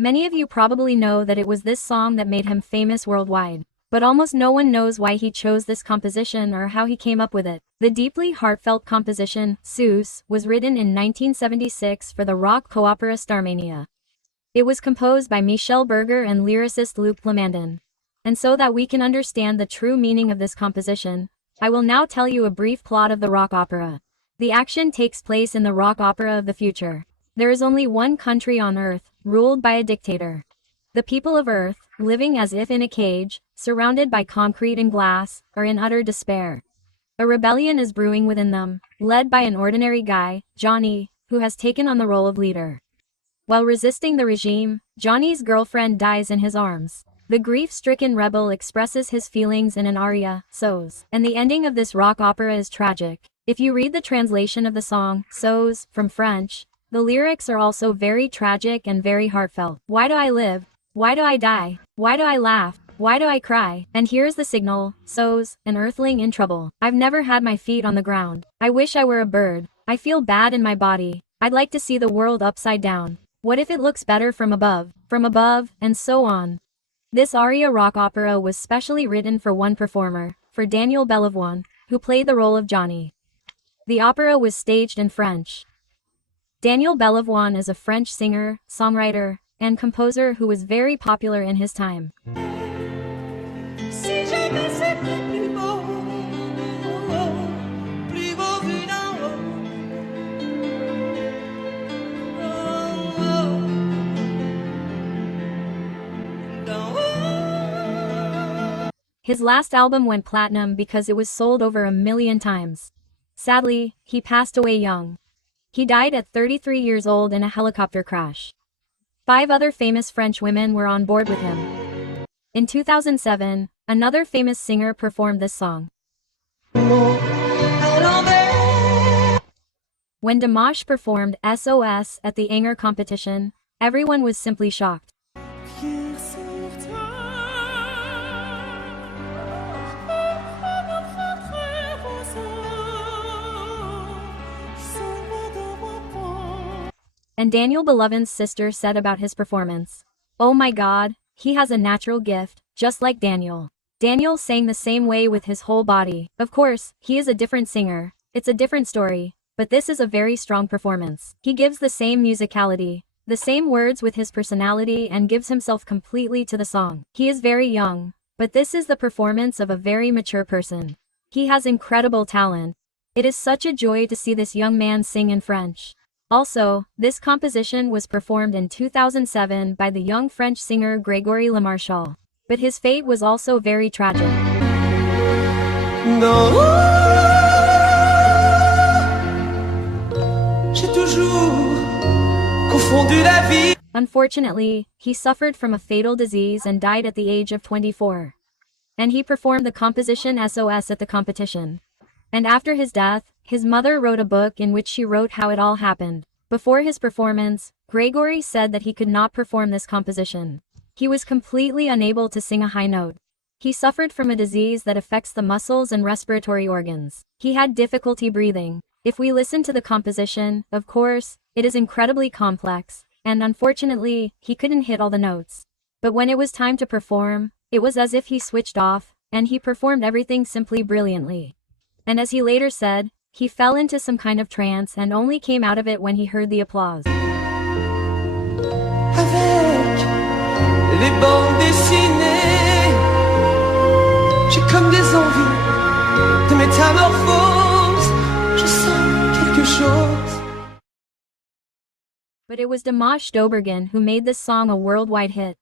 Many of you probably know that it was this song that made him famous worldwide. But almost no one knows why he chose this composition or how he came up with it. The deeply heartfelt composition, SOS, was written in 1976 for the rock opera Starmania. It was composed by Michel Berger and lyricist Luc Plamondon. And so that we can understand the true meaning of this composition, I will now tell you a brief plot of the rock opera. The action takes place in the rock opera of the future. There is only one country on Earth, ruled by a dictator. The people of Earth, living as if in a cage, surrounded by concrete and glass, are in utter despair. A rebellion is brewing within them, led by an ordinary guy, Johnny, who has taken on the role of leader. While resisting the regime, Johnny's girlfriend dies in his arms. The grief-stricken rebel expresses his feelings in an aria, SOS, and the ending of this rock opera is tragic. If you read the translation of the song, SOS, from French, the lyrics are also very tragic and very heartfelt. Why do I live? Why do I die? Why do I laugh? Why do I cry? And here's the signal, SOS, an earthling in trouble. I've never had my feet on the ground. I wish I were a bird. I feel bad in my body. I'd like to see the world upside down. What if it looks better from above, and so on. This aria rock opera was specially written for one performer, for Daniel Balavoine, who played the role of Johnny. The opera was staged in French. Daniel Balavoine is a French singer, songwriter, and composer who was very popular in his time. His last album went platinum because it was sold over 1 million times. Sadly, he passed away young. He died at 33 years old in a helicopter crash. 5 other famous French women were on board with him. In 2007, another famous singer performed this song. When Dimash performed SOS at the Anger competition, everyone was simply shocked. And Daniel Balavoine's sister said about his performance, "Oh my God, he has a natural gift, just like Daniel." Daniel sang the same way with his whole body. Of course, he is a different singer, it's a different story, but this is a very strong performance. He gives the same musicality, the same words with his personality and gives himself completely to the song. He is very young, but this is the performance of a very mature person. He has incredible talent. It is such a joy to see this young man sing in French. Also, this composition was performed in 2007 by the young French singer Gregoire Lemarchal. But his fate was also very tragic. Unfortunately, he suffered from a fatal disease and died at the age of 24. And he performed the composition SOS at the competition. And after his death, his mother wrote a book in which she wrote how it all happened. Before his performance, Gregoire said that he could not perform this composition. He was completely unable to sing a high note. He suffered from a disease that affects the muscles and respiratory organs. He had difficulty breathing. If we listen to the composition, of course, it is incredibly complex, and unfortunately, he couldn't hit all the notes. But when it was time to perform, it was as if he switched off, and he performed everything simply brilliantly. And as he later said, he fell into some kind of trance and only came out of it when he heard the applause. Avec les bandes dessinées, j'ai comme des envies de métamorphose, je sens quelque chose. But it was Dimash Dobergan who made this song a worldwide hit.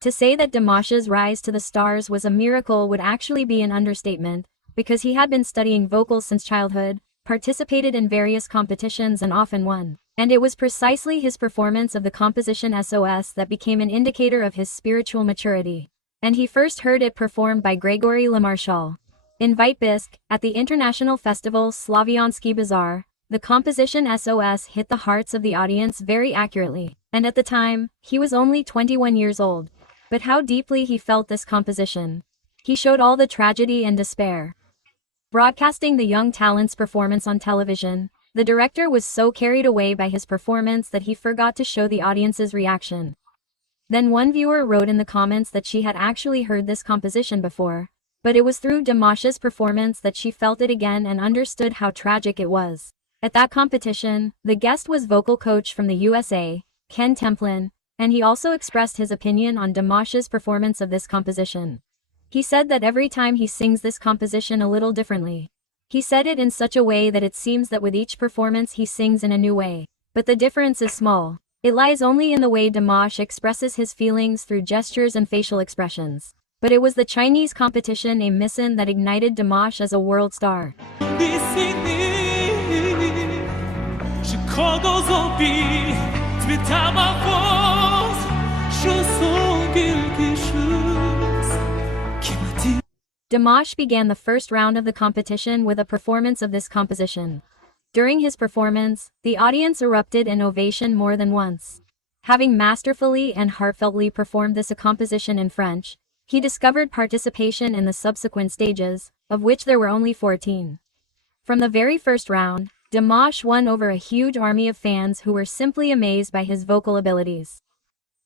To say that Dimash's rise to the stars was a miracle would actually be an understatement, because he had been studying vocals since childhood, participated in various competitions and often won. And it was precisely his performance of the composition SOS that became an indicator of his spiritual maturity. And he first heard it performed by Gregoire Lemarchal. In Vitebsk, at the international festival Slaviansky Bazaar, the composition SOS hit the hearts of the audience very accurately. And at the time, he was only 21 years old. But how deeply he felt this composition. He showed all the tragedy and despair. Broadcasting the young talent's performance on television, the director was so carried away by his performance that he forgot to show the audience's reaction. Then one viewer wrote in the comments that she had actually heard this composition before, but it was through Dimash's performance that she felt it again and understood how tragic it was. At that competition, the guest was vocal coach from the USA, Ken Templin, and he also expressed his opinion on Dimash's performance of this composition. He said that every time he sings this composition a little differently. He said it in such a way that it seems that with each performance he sings in a new way. But the difference is small. It lies only in the way Dimash expresses his feelings through gestures and facial expressions. But it was the Chinese competition a mission that ignited Dimash as a world star. Dimash began the first round of the competition with a performance of this composition. During his performance, the audience erupted in ovation more than once. Having masterfully and heartfeltly performed this composition in French, he discovered participation in the subsequent stages, of which there were only 14. From the very first round, Dimash won over a huge army of fans who were simply amazed by his vocal abilities.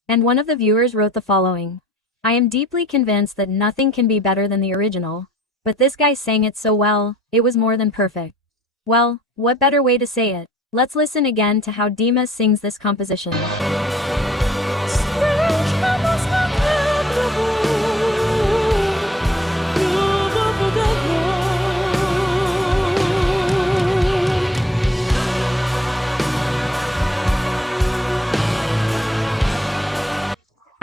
And one of the viewers wrote the following: "I am deeply convinced that nothing can be better than the original, but this guy sang it so well, it was more than perfect." Well, what better way to say it? Let's listen again to how Dimash sings this composition.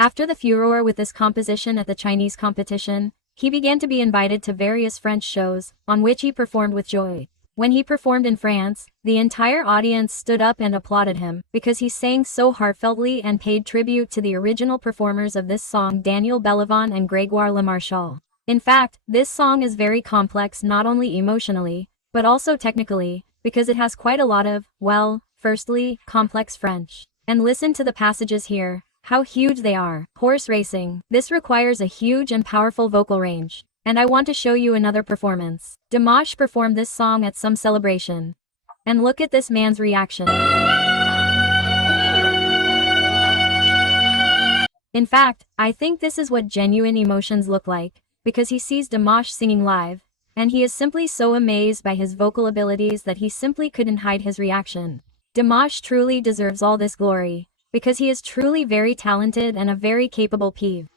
After the furor with this composition at the Chinese competition, he began to be invited to various French shows, on which he performed with joy. When he performed in France, the entire audience stood up and applauded him, because he sang so heartfeltly and paid tribute to the original performers of this song, Daniel Balavoine and Gregoire Lemarchal. In fact, this song is very complex not only emotionally, but also technically, because it has quite a lot of, well, firstly, complex French. And listen to the passages here. How huge they are. Horse racing. This requires a huge and powerful vocal range. And I want to show you another performance. Dimash performed this song at some celebration. And look at this man's reaction. In fact, I think this is what genuine emotions look like, because he sees Dimash singing live, and he is simply so amazed by his vocal abilities that he simply couldn't hide his reaction. Dimash truly deserves all this glory, because he is truly very talented and a very capable peeve.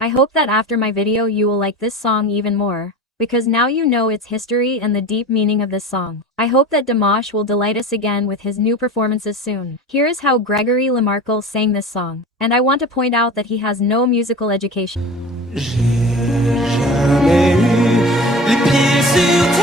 I hope that after my video you will like this song even more, because now you know its history and the deep meaning of this song. I hope that Dimash will delight us again with his new performances soon. Here is how Gregoire Lemarchal sang this song, and I want to point out that he has no musical education. J'ai jamais eu les pieds sur terre.